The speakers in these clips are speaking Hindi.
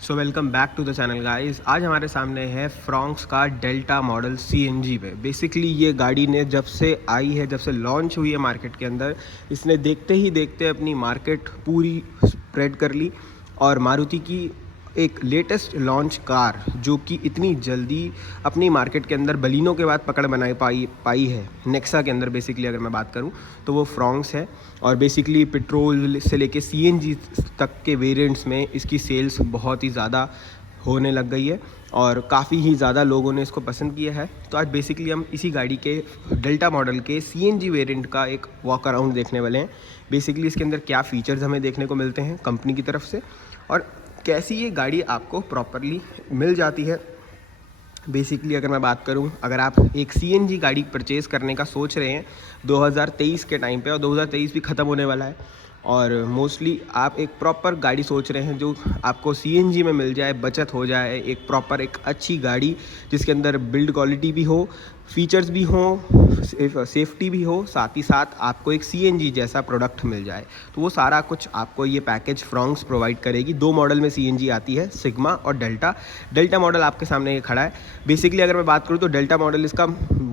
So welcome back to the channel guys. आज हमारे सामने है फ्रॉन्क्स का डेल्टा मॉडल सीएनजी पे। बेसिकली ये गाड़ी ने जब से आई है, जब से लॉन्च हुई है मार्केट के अंदर, इसने देखते ही देखते अपनी मार्केट पूरी स्प्रेड कर ली। और मारुति की एक लेटेस्ट लॉन्च कार जो कि इतनी जल्दी अपनी मार्केट के अंदर बलिनो के बाद पकड़ बनाई पाई है नेक्सा के अंदर। बेसिकली अगर मैं बात करूं तो वो फ्रॉन्क्स है। और बेसिकली पेट्रोल से लेके सीएनजी तक के वेरिएंट्स में इसकी सेल्स बहुत ही ज़्यादा होने लग गई है और काफ़ी ही ज़्यादा लोगों ने इसको पसंद किया है। तो आज बेसिकली हम इसी गाड़ी के डेल्टा मॉडल के सीएनजी वेरिएंट का एक वॉक अराउंड देखने वाले हैं। बेसिकली इसके अंदर क्या फ़ीचर्स हमें देखने को मिलते हैं कंपनी की तरफ से और कैसी ये गाड़ी आपको प्रॉपरली मिल जाती है। बेसिकली अगर मैं बात करूं, अगर आप एक सीएनजी गाड़ी परचेज़ करने का सोच रहे हैं 2023 के टाइम पे, और 2023 भी ख़त्म होने वाला है, और मोस्टली आप एक प्रॉपर गाड़ी सोच रहे हैं जो आपको सीएनजी में मिल जाए, बचत हो जाए, एक प्रॉपर एक अच्छी गाड़ी जिसके अंदर बिल्ड क्वालिटी भी हो, फीचर्स भी हों, सेफ्टी भी हो, साथ ही साथ आपको एक सीएनजी जैसा प्रोडक्ट मिल जाए, तो वो सारा कुछ आपको ये पैकेज फ्रॉन्क्स प्रोवाइड करेगी। दो मॉडल में सीएनजी आती है, सिग्मा और डेल्टा मॉडल आपके सामने ये खड़ा है। बेसिकली अगर मैं बात करूँ तो डेल्टा मॉडल इसका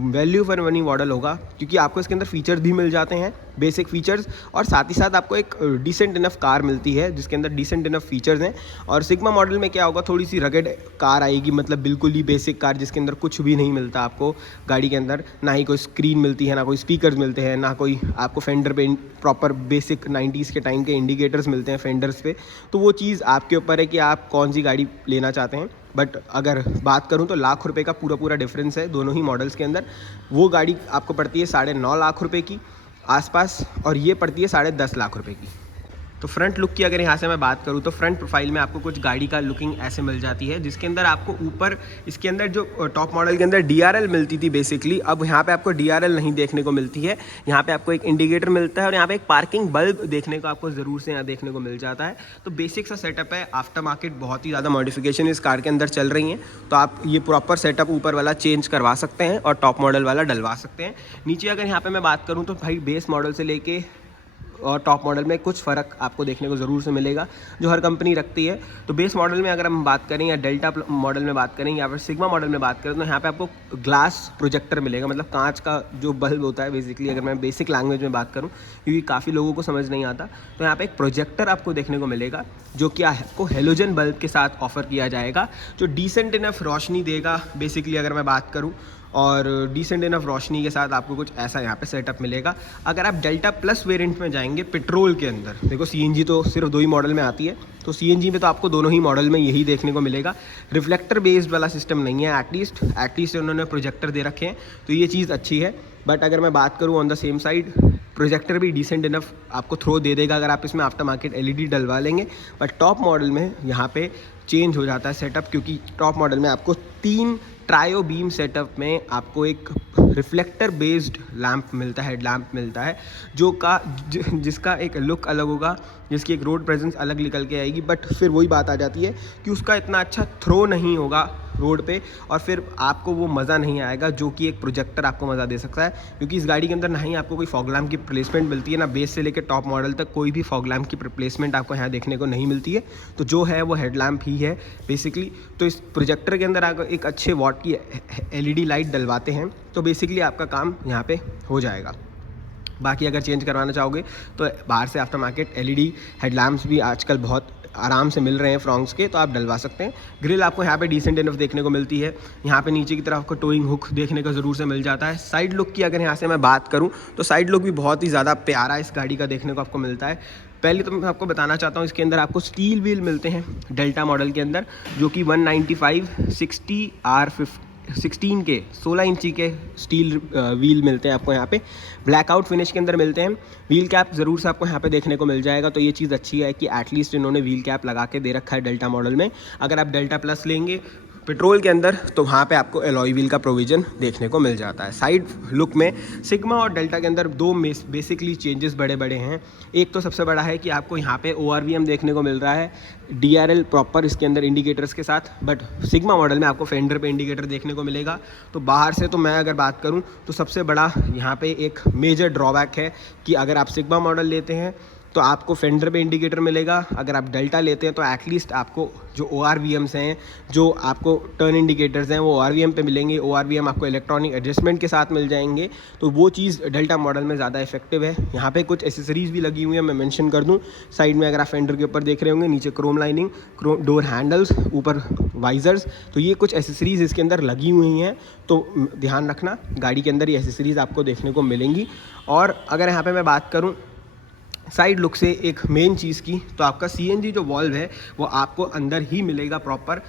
वैल्यू फॉर मनी मॉडल होगा, क्योंकि आपको इसके अंदर फीचर्स भी मिल जाते हैं, बेसिक फीचर्स, और साथ ही साथ आपको एक डिसेंट इनफ कार मिलती है जिसके अंदर डिसेंट इनफ फीचर्स हैं। और सिग्मा मॉडल में क्या होगा, थोड़ी सी रगड कार आएगी, मतलब बिल्कुल ही बेसिक कार जिसके अंदर कुछ भी नहीं मिलता आपको गाड़ी के अंदर। ना ही कोई स्क्रीन मिलती है, ना कोई स्पीकर्स मिलते हैं, ना कोई आपको फेंडर पे प्रॉपर बेसिक 90s के टाइम के इंडिकेटर्स मिलते हैं फेंडर्स पे। तो वो चीज़ आपके ऊपर है कि आप कौन सी गाड़ी लेना चाहते हैं। बट अगर बात करूं तो लाख रुपए का पूरा डिफरेंस है दोनों ही मॉडल्स के अंदर। वो गाड़ी आपको पड़ती है 9.5 लाख रुपए की आसपास, और ये पड़ती है 10.5 लाख रुपए की। तो फ्रंट लुक की अगर यहाँ से मैं बात करूँ तो फ्रंट प्रोफाइल में आपको कुछ गाड़ी का लुकिंग ऐसे मिल जाती है, जिसके अंदर आपको ऊपर इसके अंदर जो टॉप मॉडल के अंदर डीआरएल मिलती थी बेसिकली, अब यहाँ पे आपको डीआरएल नहीं देखने को मिलती है। यहाँ पे आपको एक इंडिकेटर मिलता है और यहाँ पे एक पार्किंग बल्ब देखने को आपको ज़रूर से यहाँ देखने को मिल जाता है। तो बेसिक सा सेटअप है। आफ्टर मार्केट बहुत ही ज़्यादा मॉडिफिकेशन इस कार के अंदर चल रही हैं, तो आप ये प्रॉपर सेटअप ऊपर वाला चेंज करवा सकते हैं और टॉप मॉडल वाला डलवा सकते हैं। नीचे अगर यहाँ पर मैं बात करूँ तो भाई बेस मॉडल से लेके और टॉप मॉडल में कुछ फ़र्क आपको देखने को ज़रूर से मिलेगा जो हर कंपनी रखती है। तो बेस मॉडल में अगर हम बात करें, या डेल्टा मॉडल में बात करें, या फिर सिग्मा मॉडल में बात करें, तो यहाँ पे आपको ग्लास प्रोजेक्टर मिलेगा, मतलब कांच का जो बल्ब होता है बेसिकली, अगर मैं बेसिक लैंग्वेज में बात करूँ, क्योंकि काफ़ी लोगों को समझ नहीं आता। तो यहाँ पे एक प्रोजेक्टर आपको देखने को मिलेगा जो कि आपको हेलोजन बल्ब के साथ ऑफर किया जाएगा, जो डिसेंट इनफ रोशनी देगा बेसिकली अगर मैं बात करूँ, और डिसेंट इनफ रोशनी के साथ आपको कुछ ऐसा यहाँ पे सेटअप मिलेगा। अगर आप डेल्टा प्लस वेरिएंट में जाएंगे पेट्रोल के अंदर, देखो सीएनजी तो सिर्फ 2 ही मॉडल में आती है, तो सीएनजी में तो आपको दोनों ही मॉडल में यही देखने को मिलेगा। रिफ्लेक्टर बेस्ड वाला सिस्टम नहीं है, एटलीस्ट उन्होंने प्रोजेक्टर दे रखे हैं, तो ये चीज़ अच्छी है। बट अगर मैं बात करूँ on the same side, projector भी डिसेंट इनफ आपको थ्रो दे देगा अगर आप इसमें आफ्टर मार्केट एलईडी डलवा लेंगे। बट टॉप मॉडल में यहाँ पे चेंज हो जाता है सेटअप, क्योंकि टॉप मॉडल में आपको 3 ट्रायो बीम सेटअप में आपको एक रिफ्लेक्टर बेस्ड लैंप मिलता है, हेडलैम्प मिलता है, जिसका एक लुक अलग होगा, जिसकी एक रोड प्रेजेंस अलग निकल के आएगी। बट फिर वही बात आ जाती है कि उसका इतना अच्छा थ्रो नहीं होगा रोड पे, और फिर आपको वो मज़ा नहीं आएगा जो कि एक प्रोजेक्टर आपको मज़ा दे सकता है। क्योंकि इस गाड़ी के अंदर ना ही आपको कोई फॉग लैम्प की रिप्लेसमेंट मिलती है, ना बेस से लेकर टॉप मॉडल तक कोई भी फॉग लैम्प की रिप्लेसमेंट आपको यहाँ देखने को नहीं मिलती है। तो जो है वो हेडलैम्प ही है बेसिकली। तो इस प्रोजेक्टर के अंदर अगर एक अच्छे वॉट की एलईडी लाइट डलवाते हैं तो बेसिकली आपका काम यहाँ पे हो जाएगा। बाकी अगर चेंज करवाना चाहोगे तो बाहर से आफ्टर मार्केट एलईडी हेडलैम्प्स भी आजकल बहुत आराम से मिल रहे हैं फ्रॉन्क्स के, तो आप डलवा सकते हैं। ग्रिल आपको यहाँ पे डिसेंट इनफ देखने को मिलती है। यहाँ पे नीचे की तरफ आपको टोइंग हुक देखने को ज़रूर से मिल जाता है। साइड लुक की अगर यहाँ से मैं बात करूँ तो साइड लुक भी बहुत ही ज़्यादा प्यारा इस गाड़ी का देखने को आपको मिलता है। पहले तो मैं आपको बताना चाहता हूँ, इसके अंदर आपको स्टील व्हील मिलते हैं डेल्टा मॉडल के अंदर, जो कि 195/60R16 के 16 इंची के स्टील व्हील मिलते हैं आपको यहाँ पे। ब्लैकआउट फिनिश के अंदर मिलते हैं। व्हील कैप ज़रूर से आपको यहाँ पे देखने को मिल जाएगा, तो ये चीज़ अच्छी है कि एटलीस्ट इन्होंने व्हील कैप लगा के दे रखा है डेल्टा मॉडल में। अगर आप डेल्टा प्लस लेंगे पेट्रोल के अंदर तो वहाँ पे आपको एलॉय व्हील का प्रोविज़न देखने को मिल जाता है। साइड लुक में सिग्मा और डेल्टा के अंदर 2 बेसिकली चेंजेस बड़े हैं। एक तो सबसे बड़ा है कि आपको यहाँ पे ORVM देखने को मिल रहा है, DRL प्रॉपर इसके अंदर इंडिकेटर्स के साथ। बट सिग्मा मॉडल में आपको फेंडर पे इंडिकेटर देखने को मिलेगा। तो बाहर से तो मैं अगर बात करूँ तो सबसे बड़ा यहाँ पे एक मेजर ड्रॉबैक है कि अगर आप सिग्मा मॉडल लेते हैं तो आपको फेंडर पे इंडिकेटर मिलेगा। अगर आप डेल्टा लेते हैं तो एटलीस्ट आपको जो ORVMs हैं, जो आपको टर्न इंडिकेटर्स हैं, वो ORVM पे मिलेंगे। ORVM आपको इलेक्ट्रॉनिक एडजस्टमेंट के साथ मिल जाएंगे, तो वो चीज़ डेल्टा मॉडल में ज़्यादा इफेक्टिव है। यहाँ पे कुछ एसेसरीज़ भी लगी हुई हैं, मैं मेंशन कर दूँ साइड में। अगर आप फेंडर के ऊपर देख रहे होंगे, नीचे क्रोम लाइनिंग, डोर हैंडल्स, ऊपर वाइजर्स, तो ये कुछ एसेसरीज़ इसके अंदर लगी हुई हैं, तो ध्यान रखना गाड़ी के अंदर ये एसेसरीज़ आपको देखने को मिलेंगी। और अगर यहाँ पे मैं बात करूँ साइड लुक से एक मेन चीज़ की, तो आपका CNG जो वॉल्व है वो आपको अंदर ही मिलेगा प्रॉपर।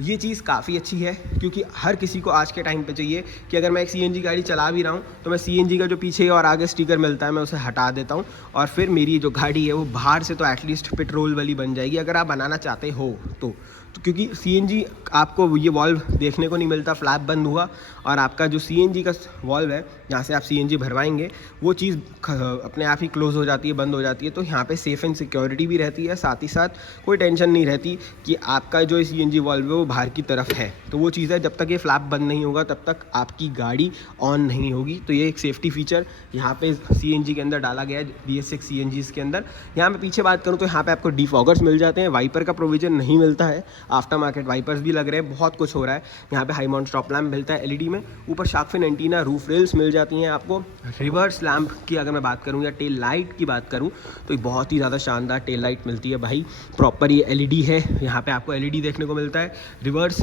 ये चीज़ काफ़ी अच्छी है, क्योंकि हर किसी को आज के टाइम पे चाहिए कि अगर मैं एक CNG गाड़ी चला भी रहा हूँ तो मैं CNG का जो पीछे और आगे स्टिकर मिलता है मैं उसे हटा देता हूँ, और फिर मेरी जो गाड़ी है वो बाहर से तो एटलीस्ट पेट्रोल वाली बन जाएगी, अगर आप बनाना चाहते हो तो क्योंकि CNG आपको ये वॉल्व देखने को नहीं मिलता, फ्लैप बंद हुआ, और आपका जो CNG का वॉल्व है जहाँ से आप CNG भरवाएंगे वो चीज़ अपने आप ही क्लोज़ हो जाती है, बंद हो जाती है। तो यहाँ पे सेफ़ एंड सिक्योरिटी भी रहती है, साथ ही साथ कोई टेंशन नहीं रहती कि आपका जो CNG वॉल्व है वो बाहर की तरफ है। तो वो चीज़ है, जब तक ये फ्लैप बंद नहीं होगा तब तक आपकी गाड़ी ऑन नहीं होगी। तो ये एक सेफ्टी फीचर यहाँ पे CNG के अंदर डाला गया है, BS6 CNGs के अंदर। यहाँ मैं पीछे बात करूँ तो यहाँ पे आपको डिफॉगर्स मिल जाते हैं, वाइपर का प्रोविज़न नहीं मिलता है, आफ्टर मार्केट वाइपर्स भी लग रहे हैं, बहुत कुछ हो रहा है। यहाँ पे हाई माउंट स्टॉप लैम्प मिलता है LED में, ऊपर shark fin antenna, roof rails मिल जाती हैं आपको। रिवर्स लैम्प की अगर मैं बात करूँ या टेल लाइट की बात करूँ तो बहुत ही ज़्यादा शानदार टेल लाइट मिलती है भाई, प्रॉपर ये LED है। यहाँ पे आपको LED देखने को मिलता है। रिवर्स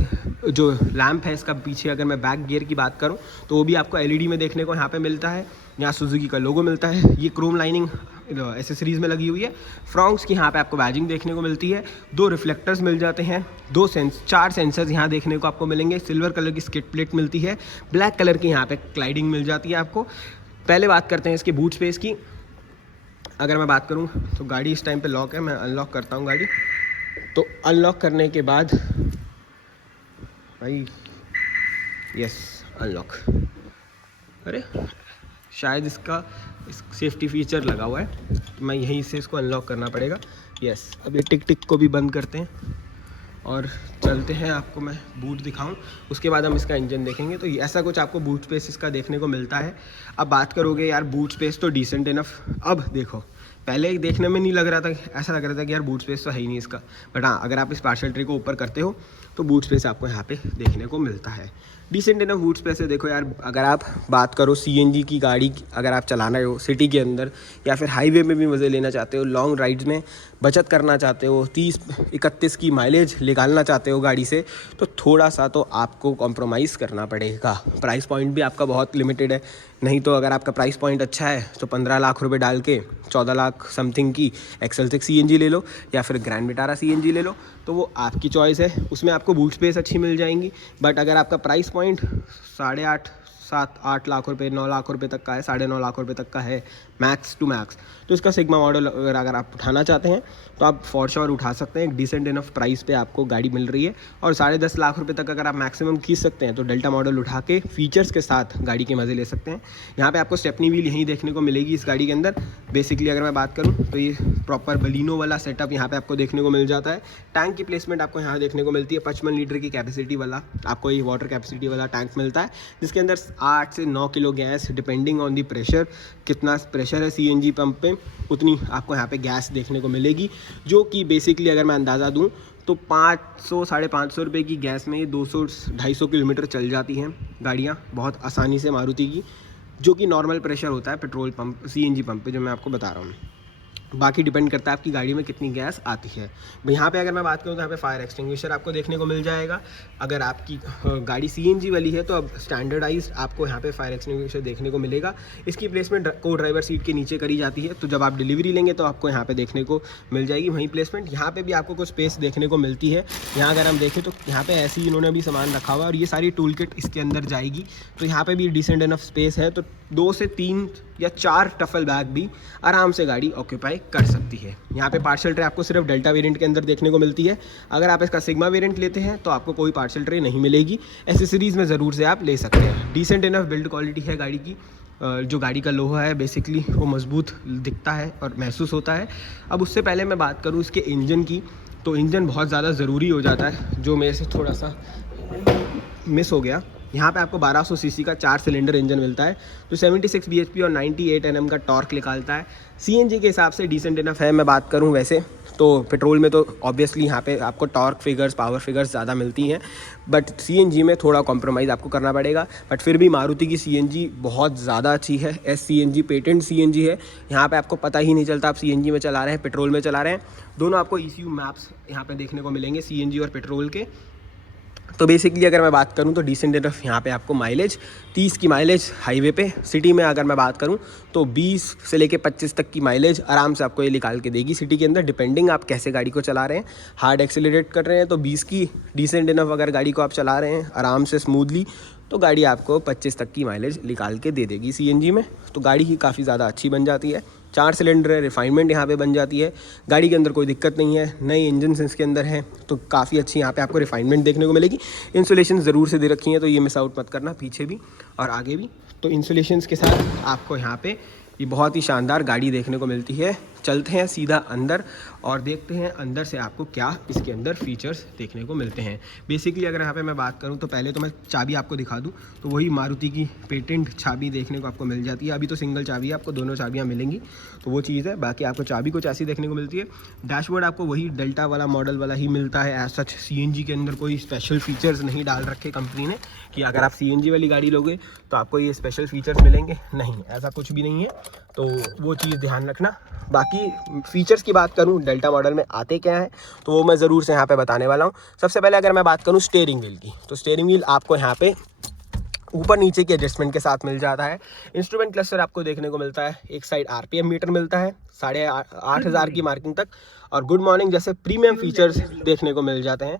जो लैम्प है इसका पीछे, अगर मैं बैक गियर की बात करूँ तो वो भी आपको LED में देखने को यहाँ पे मिलता है। यहाँ सुजुकी का लोगो मिलता है, ये क्रोम लाइनिंग एसेसरीज़ में लगी हुई है। फ्रॉन्क्स की यहाँ पे आपको बैजिंग देखने को मिलती है, 2 रिफ्लेक्टर्स मिल जाते हैं, 4 सेंसर्स यहाँ देखने को आपको मिलेंगे। सिल्वर कलर की स्किड प्लेट मिलती है, ब्लैक कलर की यहाँ पे क्लाइडिंग मिल जाती है आपको। पहले बात करते हैं इसके बूट स्पेस की। अगर मैं बात करूँ तो गाड़ी इस टाइम पे लॉक है, मैं अनलॉक करता हूँ गाड़ी। तो अनलॉक करने के बाद भाई यस अनलॉक, अरे शायद इसका सेफ्टी फीचर लगा हुआ है, तो मैं यहीं से इसको अनलॉक करना पड़ेगा। यस, अब ये टिक टिक को भी बंद करते हैं और चलते हैं, आपको मैं बूट दिखाऊं, उसके बाद हम इसका इंजन देखेंगे। तो ऐसा कुछ आपको बूट स्पेस इसका देखने को मिलता है। अब बात करोगे यार बूट स्पेस तो डिसेंट इनफ, अब देखो पहले देखने में नहीं लग रहा था, ऐसा लग रहा था कि यार बूट स्पेस तो है ही नहीं इसका, बट हाँ अगर आप इस पार्शल ट्री को ऊपर करते हो तो बूट स्पेस आपको यहाँ पे देखने को मिलता है। डिसेंट इनफ बूट स्पेस है। देखो यार, अगर आप बात करो CNG की गाड़ी अगर आप चलाना हो सिटी के अंदर या फिर हाईवे में भी मज़े लेना चाहते हो, लॉन्ग राइड्स में बचत करना चाहते हो, 30-31 की माइलेज निकालना चाहते हो गाड़ी से, तो थोड़ा सा तो आपको कॉम्प्रोमाइज़ करना पड़ेगा। प्राइस पॉइंट भी आपका बहुत लिमिटेड है, नहीं तो अगर आपका प्राइस पॉइंट अच्छा है तो 15 लाख रुपए डाल के 14 लाख समथिंग की XL6 CNG ले लो या फिर ग्रैंड विटारा CNG ले लो, तो वो आपकी चॉइस है, उसमें आपको बूट स्पेस अच्छी मिल जाएंगी। बट अगर आपका प्राइस पॉइंट 8.5 7-8 लाख रुपए 9 लाख रुपए तक का है, 9.5 लाख रुपए तक का है मैक्स टू मैक्स, तो इसका सिग्मा मॉडल अगर आप उठाना चाहते हैं तो आप फॉर श्योर उठा सकते हैं। एक डिसेंट इनफ प्राइस पे आपको गाड़ी मिल रही है, और 10.5 लाख रुपए तक अगर आप मैक्सिमम खींच सकते हैं तो डेल्टा मॉडल उठा के फीचर्स के साथ गाड़ी के मज़े ले सकते हैं। यहाँ पे आपको स्टेपनी व्हील यहीं देखने को मिलेगी इस गाड़ी के अंदर। बेसिकली अगर मैं बात करूँ तो ये प्रॉपर बलिनो वाला सेटअप यहाँ पे आपको देखने को मिल जाता है। टैंक की प्लेसमेंट आपको यहाँ देखने को मिलती है, 55 लीटर की कैपेसिटी वाला आपको ये वाटर कैपेसिटी वाला टैंक मिलता है, जिसके अंदर 8 से 9 kilo gas, depending on the pressure, कितना प्रेशर है CNG पंप पे उतनी आपको यहाँ पे गैस देखने को मिलेगी, जो कि बेसिकली अगर मैं अंदाज़ा दूँ तो 500-550 रुपये की गैस में 200-250 किलोमीटर चल जाती हैं गाड़ियाँ बहुत आसानी से मारुति की, जो कि नॉर्मल प्रेशर होता है पेट्रोल पंप CNG पंप पे जो मैं आपको बता रहा हूँ। बाकी डिपेंड करता है आपकी गाड़ी में कितनी गैस आती है। यहाँ पे अगर मैं बात करूँ तो यहाँ पे फायर एक्सटिंग्विशर आपको देखने को मिल जाएगा। अगर आपकी गाड़ी CNG वाली है तो अब स्टैंडर्डाइज्ड आपको यहाँ पे फायर एक्सटिंग्विशर देखने को मिलेगा। इसकी प्लेसमेंट को ड्राइवर सीट के नीचे करी जाती है, तो जब आप डिलीवरी लेंगे तो आपको यहाँ पे देखने को मिल जाएगी वहीं प्लेसमेंट। यहाँ पे भी आपको कुछ स्पेस देखने को मिलती है। यहाँ अगर हम देखें तो यहाँ पे ऐसे ही इन्होंने अभी सामान रखा हुआ है और ये सारी टूल किट इसके अंदर जाएगी, तो यहाँ पे भी डिसेंट इनफ स्पेस है, तो 2 से 3 या 4 टफल बैग भी आराम से गाड़ी ऑक्यूपाई कर सकती है। यहाँ पे पार्सल ट्रे आपको सिर्फ डेल्टा वेरिएंट के अंदर देखने को मिलती है। अगर आप इसका सिग्मा वेरिएंट लेते हैं तो आपको कोई पार्सल ट्रे नहीं मिलेगी, एसेसरीज़ में ज़रूर से आप ले सकते हैं। डिसेंट इनफ बिल्ड क्वालिटी है गाड़ी की, जो गाड़ी का लोहा है बेसिकली वो मजबूत दिखता है और महसूस होता है। अब उससे पहले मैं बात करूँ इसके इंजन की, तो इंजन बहुत ज़्यादा ज़रूरी हो जाता है, जो मेरे से थोड़ा सा मिस हो गया। यहाँ पे आपको 1200 सीसी का 4 सिलेंडर इंजन मिलता है जो 76 bhp और 98 Nm का टॉर्क निकालता है। सीएनजी के हिसाब से डिसेंट इनफ है। मैं बात करूँ वैसे तो पेट्रोल में तो ऑब्वियसली यहाँ पे आपको टॉर्क फिगर्स, पावर फिगर्स ज़्यादा मिलती हैं, बट सीएनजी में थोड़ा कॉम्प्रोमाइज़ आपको करना पड़ेगा। बट फिर भी मारुति की सीएनजी बहुत ज़्यादा अच्छी है। SCNG पेटेंट सीएनजी है। यहाँ पे आपको पता ही नहीं चलता आप सीएनजी में चला रहे हैं, पेट्रोल में चला रहे हैं। दोनों आपको ECU मैप्स यहाँ पे देखने को मिलेंगे सीएनजी और पेट्रोल के। तो बेसिकली अगर मैं बात करूं तो डिसेंट इनफ यहाँ पे आपको माइलेज 30 की माइलेज हाईवे पे, सिटी में अगर मैं बात करूं तो 20 से लेके 25 तक की माइलेज आराम से आपको ये निकाल के देगी सिटी के अंदर, डिपेंडिंग आप कैसे गाड़ी को चला रहे हैं। हार्ड एक्सेलरेट कर रहे हैं तो 20 की डिसेंट इनफ अगर गाड़ी को आप चला रहे हैं आराम से स्मूथली तो गाड़ी आपको 25 तक की माइलेज निकाल के दे देगी सीएनजी में। तो गाड़ी ही काफ़ी ज़्यादा अच्छी बन जाती है। 4 सिलेंडर है, रिफाइनमेंट यहाँ पे बन जाती है। गाड़ी के अंदर कोई दिक्कत नहीं है, नए इंजन इसके अंदर हैं तो काफ़ी अच्छी यहाँ पे आपको रिफाइनमेंट देखने को मिलेगी। इंसुलेशन ज़रूर से दे रखी हैं तो ये मिस आउट मत करना, पीछे भी और आगे भी। तो इंसुलेशंस के साथ आपको यहाँ पे ये बहुत ही शानदार गाड़ी देखने को मिलती है। चलते हैं सीधा अंदर और देखते हैं अंदर से आपको क्या इसके अंदर फीचर्स देखने को मिलते हैं। बेसिकली अगर यहाँ पे मैं बात करूँ तो पहले तो मैं चाबी आपको दिखा दूँ तो वही मारुति की पेटेंट चाबी देखने को आपको मिल जाती है। अभी तो सिंगल चाबी है, आपको दोनों चाबियाँ मिलेंगी तो वो चीज़ है। बाकी आपको चाबी कुछ ऐसी देखने को मिलती है। डैशबोर्ड आपको वही डेल्टा वाला मॉडल वाला ही मिलता है। एज सच सीएनजी के अंदर कोई स्पेशल फीचर्स नहीं डाल रखे कंपनी ने कि अगर आप सीएनजी वाली गाड़ी लोगे तो आपको ये स्पेशल फीचर्स मिलेंगे, नहीं, ऐसा कुछ भी नहीं है। तो वो चीज़ ध्यान रखना। बाकी फीचर्स की बात करूं डेल्टा मॉडल में आते क्या हैं तो वो मैं ज़रूर से यहाँ पे बताने वाला हूं। सबसे पहले अगर मैं बात करूं स्टीयरिंग व्हील की तो स्टीयरिंग व्हील आपको यहाँ पे ऊपर नीचे के एडजस्टमेंट के साथ मिल जाता है। इंस्ट्रूमेंट क्लस्टर आपको देखने को मिलता है। एक साइड RPM मीटर मिलता है 8,500 की मार्किंग तक, और गुड मॉर्निंग जैसे प्रीमियम फीचर्स देखने को मिल जाते हैं।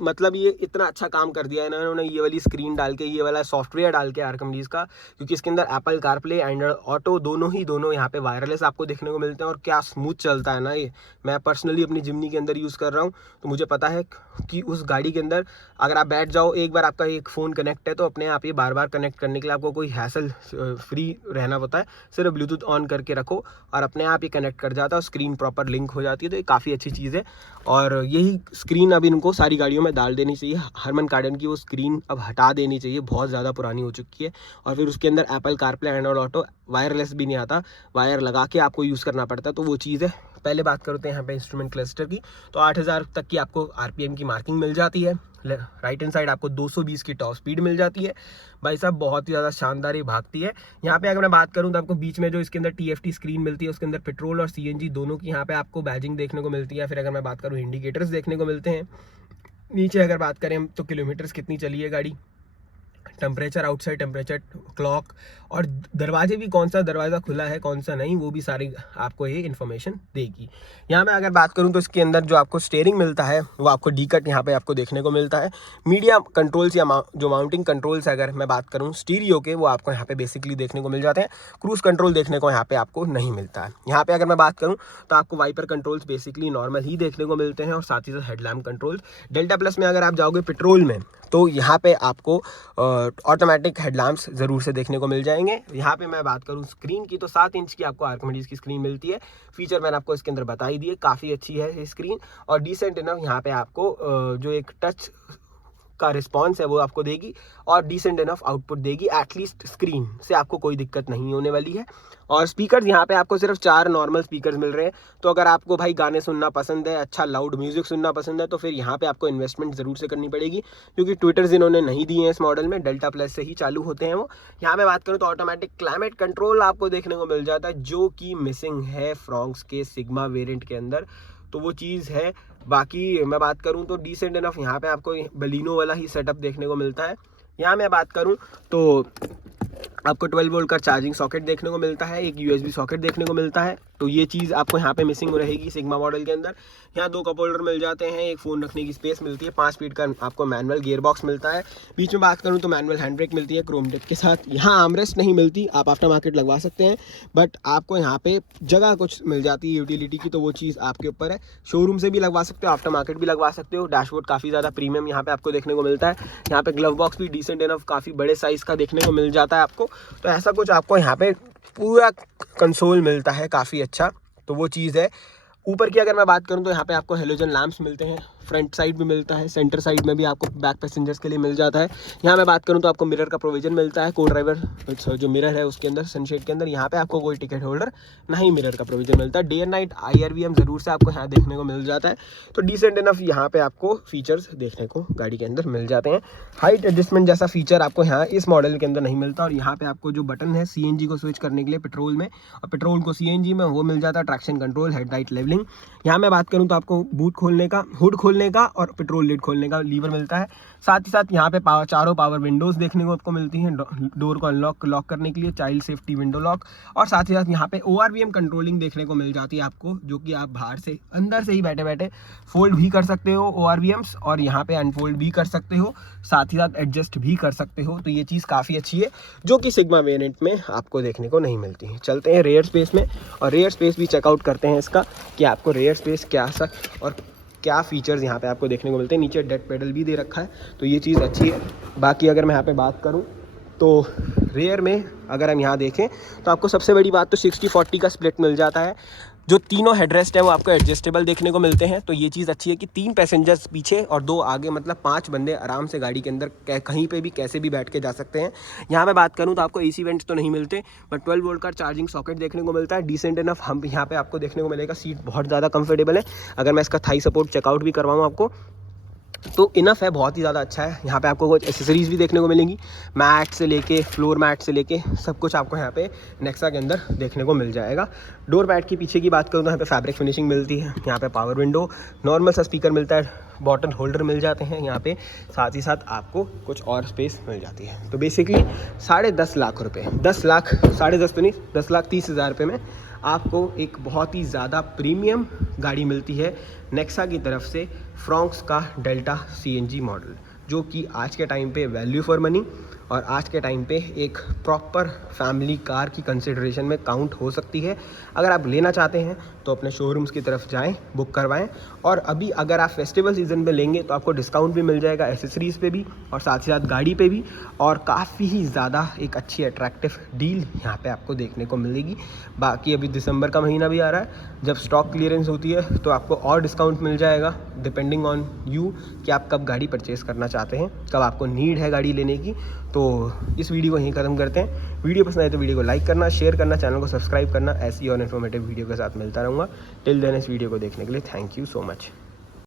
मतलब ये इतना अच्छा काम कर दिया है इन्होंने ये वाली स्क्रीन डाल के, ये वाला सॉफ्टवेयर डाल के आरकमडीज का, क्योंकि इसके अंदर एप्पल कारप्ले, एंड्रॉइड ऑटो दोनों यहाँ पे वायरलेस आपको देखने को मिलते हैं। और क्या स्मूथ चलता है ना ये। मैं पर्सनली अपनी जिम्नी के अंदर यूज़ कर रहा हूँ तो मुझे पता है कि उस गाड़ी के अंदर अगर आप बैठ जाओ, एक बार आपका एक फ़ोन कनेक्ट है तो अपने आप ये बार बार कनेक्ट करने के लिए आपको कोई हैसल फ्री रहना होता है। सिर्फ ब्लूटूथ ऑन करके रखो और अपने आप ये कनेक्ट कर जाता है और स्क्रीन प्रॉपर लिंक हो जाती है। तो ये काफ़ी अच्छी चीज़ है। और यही स्क्रीन अब इनको सारी गाड़ियों में डाल देनी चाहिए। हरमन कार्डन की वो स्क्रीन अब हटा देनी चाहिए, बहुत ज़्यादा पुरानी हो चुकी है। और फिर उसके अंदर Apple CarPlay, Android auto, wireless भी नहीं आता, वायर लगा के आपको यूज़ करना पड़ता है। तो वो चीज़ है। पहले बात करते हैं यहाँ पे इंस्ट्रूमेंट क्लस्टर की तो 8,000 तक की आपको RPM की मार्किंग मिल जाती है। राइट हैंड साइड आपको 220 की टॉप स्पीड मिल जाती है। भाई साहब बहुत ही ज़्यादा शानदार ये भागती है। यहाँ पे अगर मैं बात करूँ तो आपको बीच में जो इसके अंदर TFT स्क्रीन मिलती है उसके अंदर पेट्रोल और CNG दोनों की यहाँ पे आपको बैजिंग देखने को मिलती है। फिर अगर मैं बात करूँ इंडिकेटर्स देखने को मिलते हैं। नीचे अगर बात करें हम तो किलोमीटर्स कितनी चली है गाड़ी, टेम्परेचर, आउटसाइड टेम्परेचर, क्लॉक, और दरवाजे भी कौन सा दरवाज़ा खुला है कौन सा नहीं, वो भी सारी आपको ये इन्फॉर्मेशन देगी। यहाँ मैं अगर बात करूँ तो इसके अंदर जो आपको स्टीयरिंग मिलता है वो आपको डी-कट यहाँ पे आपको देखने को मिलता है। मीडिया कंट्रोल्स या जो माउंटिंग कंट्रोल्स अगर मैं बात करूँ स्टीरियो के, वो आपको यहाँ पे बेसिकली देखने को मिल जाते हैं। क्रूज़ कंट्रोल देखने को यहाँ पे आपको नहीं मिलता है। यहाँ पे अगर मैं बात करूँ तो आपको वाइपर कंट्रोल्स बेसिकली नॉर्मल ही देखने को मिलते हैं और साथ ही साथ हेडलैम्प कंट्रोल्स। डेल्टा प्लस में अगर आप जाओगे पेट्रोल में तो यहाँ पे आपको ऑटोमेटिक हेडलैम्प्स ज़रूर से देखने को मिल जाएंगे। यहाँ पे मैं बात करूँ स्क्रीन की तो 7 इंच की आपको आर्किमिडीज की स्क्रीन मिलती है। फीचर मैंने आपको इसके अंदर बता ही दिए, काफ़ी अच्छी है ये स्क्रीन। और डिसेंट इनफ यहाँ पे आपको जो एक टच का रिस्पॉन्स है वो आपको देगी और डिसेंट इनफ आउटपुट देगी। एटलीस्ट स्क्रीन से आपको कोई दिक्कत नहीं होने वाली है। और स्पीकर्स यहाँ पे आपको सिर्फ 4 नॉर्मल स्पीकर्स मिल रहे हैं। तो अगर आपको भाई गाने सुनना पसंद है, अच्छा लाउड म्यूजिक सुनना पसंद है, तो फिर यहाँ पे आपको इन्वेस्टमेंट ज़रूर से करनी पड़ेगी, क्योंकि ट्विटर्स इन्होंने नहीं दिए हैं इस मॉडल में। डेल्टा प्लस से ही चालू होते हैं वो। यहाँ पे बात करूँ तो ऑटोमेटिक क्लाइमेट कंट्रोल आपको देखने को मिल जाता है, जो कि मिसिंग है फ्रॉन्क्स के सिग्मा वेरिएंट के अंदर। तो वो चीज़ है। बाकी मैं बात करूं तो डिसेंट इनफ यहाँ पे आपको बलिनो वाला ही सेटअप देखने को मिलता है। यहाँ मैं बात करूं तो आपको 12 वोल्ट का चार्जिंग सॉकेट देखने को मिलता है, एक USB सॉकेट देखने को मिलता है। तो ये चीज़ आपको यहाँ पे मिसिंग रहेगी सिग्मा मॉडल के अंदर। यहाँ 2 कप होल्डर मिल जाते हैं, एक फ़ोन रखने की स्पेस मिलती है, 5 स्पीड का आपको मैनुअल गियर बॉक्स मिलता है। बीच में बात करूँ तो मैनुअल हैंड ब्रेक मिलती है क्रोम टिप के साथ। यहाँ आर्मरेस्ट नहीं मिलती, आप आफ्टर मार्केट लगवा सकते हैं, बट आपको यहाँ पे जगह कुछ मिल जाती है यूटिलिटी की, तो वो चीज़ आपके ऊपर है। शोरूम से भी लगवा सकते हो, आफ्टर मार्केट भी लगवा सकते हो। डैशबोर्ड काफ़ी ज़्यादा प्रीमियम यहाँ पे आपको देखने को मिलता है। यहाँ पे ग्लव बॉक्स भी डिसेंट इनफ काफ़ी बड़े साइज़ का देखने को मिल जाता है आपको। तो ऐसा कुछ आपको यहाँ पे पूरा कंसोल मिलता है काफ़ी अच्छा। तो वो चीज़ है। ऊपर की अगर मैं बात करूं तो यहाँ पे आपको हेलोजन लैंप्स मिलते हैं। फ्रंट साइड भी मिलता है, सेंटर साइड में भी आपको बैक पैसेंजर्स के लिए मिल जाता है। यहाँ मैं बात करूँ तो आपको मिरर का प्रोविजन मिलता है, को ड्राइवर जो मिरर है उसके अंदर सनशेड के अंदर। यहाँ पे आपको कोई टिकट होल्डर नहीं मिरर का प्रोविजन मिलता है। डे एंड नाइट IRVM ज़रूर से आपको यहाँ देखने को मिल जाता है। तो डिसेंट इनफ यहाँ पे आपको फीचर्स देखने को गाड़ी के अंदर मिल जाते हैं। हाइट एडजस्टमेंट जैसा फीचर आपको यहाँ इस मॉडल के अंदर नहीं मिलता। और यहाँ पे आपको जो बटन है CNG को स्विच करने के लिए पेट्रोल में और पेट्रोल को CNG में, वो मिल जाता है। Traction control, headlight levelling. यहाँ मैं बात करूँ तो आपको बूट खोलने का, हुड खोलने का और पेट्रोल लिड खोलने का लीवर मिलता है। साथ ही साथ यहाँ पे चारों पावर विंडोज़ देखने को आपको मिलती हैं, डोर को अनलॉक लॉक करने के लिए, चाइल्ड सेफ्टी विंडो लॉक। और साथ ही साथ यहाँ पे ORVM कंट्रोलिंग देखने को मिल जाती है आपको, जो कि आप बाहर से अंदर से ही बैठे बैठे फोल्ड भी कर सकते हो ORVMs, और यहाँ पे अनफोल्ड भी कर सकते हो, साथ ही साथ एडजस्ट भी कर सकते हो। तो ये चीज़ काफ़ी अच्छी है, जो कि सिग्मा वेरिएंट में आपको देखने को नहीं मिलती है। चलते हैं रेयर स्पेस में और रेयर स्पेस भी चेकआउट करते हैं इसका, कि आपको रेयर स्पेस क्या सा और क्या फीचर्स यहाँ पे आपको देखने को मिलते हैं। नीचे डेड पेडल भी दे रखा है, तो ये चीज़ अच्छी है। बाकी अगर मैं यहाँ पे बात करूँ तो रेयर में अगर हम यहाँ देखें तो आपको सबसे बड़ी बात तो 60-40 का स्प्लिट मिल जाता है। जो तीनों हेडरेस्ट है वो आपको एडजस्टेबल देखने को मिलते हैं। तो ये चीज़ अच्छी है कि 3 पैसेंजर्स पीछे और 2 आगे, मतलब 5 बंदे आराम से गाड़ी के अंदर कहीं पे भी कैसे भी बैठ के जा सकते हैं। यहाँ मैं बात करूँ तो आपको AC वेंट्स तो नहीं मिलते, बट 12 वोल्ट का चार्जिंग सॉकेट देखने को मिलता है। डिसेंट इनफ हम यहाँ पे आपको देखने को मिलेगा। सीट बहुत ज़्यादा कंफर्टेबल है। अगर मैं इसका थाई सपोर्ट चेकआउट भी करवाऊँ आपको तो इनफ है, बहुत ही ज़्यादा अच्छा है। यहाँ पे आपको कुछ एसेसरीज़ भी देखने को मिलेंगी, मैट से लेके फ्लोर मैट से लेके सब कुछ आपको यहाँ पे नेक्सा के अंदर देखने को मिल जाएगा। डोर पैड की पीछे की बात करूँ तो यहाँ पे फैब्रिक फिनिशिंग मिलती है। यहाँ पे पावर विंडो, नॉर्मल सा स्पीकर मिलता है, बॉटल होल्डर मिल जाते हैं यहाँ पे। साथ ही साथ आपको कुछ और स्पेस मिल जाती है। तो बेसिकली 10.5 लाख रुपये, 10 लाख 10.5 तो नहीं, 10,30,000 रुपये में आपको एक बहुत ही ज़्यादा प्रीमियम गाड़ी मिलती है नेक्सा की तरफ से, फ्रॉन्क्स का डेल्टा CNG मॉडल, जो कि आज के टाइम पे वैल्यू फॉर मनी और आज के टाइम पे एक प्रॉपर फैमिली कार की कंसिडरेशन में काउंट हो सकती है। अगर आप लेना चाहते हैं तो अपने शोरूम्स की तरफ जाएं, बुक करवाएं। और अभी अगर आप फेस्टिवल सीज़न में लेंगे तो आपको डिस्काउंट भी मिल जाएगा एसेसरीज़ पे भी और साथ ही साथ गाड़ी पे भी, और काफ़ी ही ज़्यादा एक अच्छी अट्रैक्टिव डील यहाँ पे आपको देखने को मिलेगी। बाकी अभी दिसंबर का महीना भी आ रहा है, जब स्टॉक क्लियरेंस होती है तो आपको और डिस्काउंट मिल जाएगा, डिपेंडिंग ऑन यू कि आप कब गाड़ी परचेज़ करना चाहते हैं, कब आपको नीड है गाड़ी लेने की। तो इस वीडियो को यहीं ख़त्म करते हैं। वीडियो पसंद आए तो वीडियो को लाइक करना, शेयर करना, चैनल को सब्सक्राइब करना। ऐसी और इन्फॉर्मेटिव वीडियो के साथ मिलता रहूँगा। टिल देन इस वीडियो को देखने के लिए थैंक यू सो मच।